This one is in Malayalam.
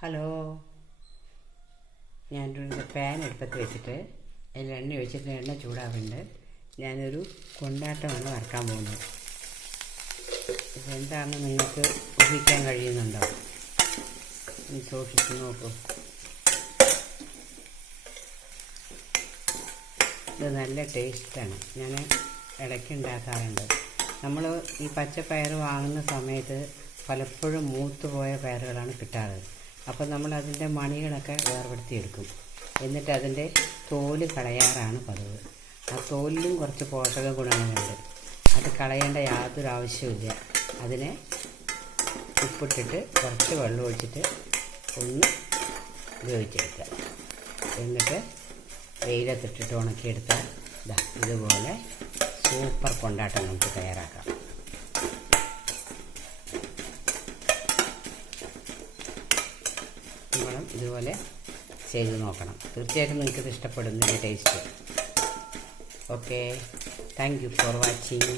ഹലോ, ഞാനൊരു പാൻ അടുപ്പത്ത് വെച്ചിട്ട് അതിൽ എണ്ണ ഒഴിച്ചിട്ട് എണ്ണ ചൂടാവുന്നുണ്ട്. ഞാനൊരു കൊണ്ടാട്ടമാണ് വറക്കാൻ പോകുന്നത്. ഇതെന്താണെന്ന് നിങ്ങൾക്ക് ഊഹിക്കാൻ കഴിയുന്നുണ്ടോ? ഒന്ന് സൂക്ഷിച്ച് നോക്കൂ. ഇത് നല്ല ടേസ്റ്റാണ്. ഞാൻ ഇടയ്ക്ക് ഉണ്ടാക്കാറുണ്ട്. നമ്മൾ ഈ പച്ചപ്പയർ വാങ്ങുന്ന സമയത്ത് പലപ്പോഴും മൂത്തുപോയ പയറുകളാണ് കിട്ടാറ്. അപ്പോൾ നമ്മൾ അതിൻ്റെ മണികളൊക്കെ വേർപെടുത്തിയെടുക്കും. എന്നിട്ട് അതിൻ്റെ തോല് കളയാറാണ് പതിവ്. ആ തോലിലും കുറച്ച് പോഷക ഗുണങ്ങളുണ്ട്. അത് കളയേണ്ട യാതൊരു ആവശ്യമില്ല. അതിനെ ഉപ്പിട്ടിട്ട് കുറച്ച് വെള്ളം ഒഴിച്ചിട്ട് ഒന്ന് ഉപയോഗിച്ചെടുക്കുക. എന്നിട്ട് വെയിലത്തിട്ടിട്ട് ഉണക്കിയെടുത്താൽ ഇതുപോലെ സൂപ്പർ കൊണ്ടാട്ടം നമുക്ക് തയ്യാറാക്കാം. നിങ്ങളും ഇതുപോലെ ചെയ്ത് നോക്കണം. തീർച്ചയായിട്ടും നിങ്ങൾക്കിത് ഇഷ്ടപ്പെടും. ഇതിൻ്റെ taste. Okay, thank you for watching.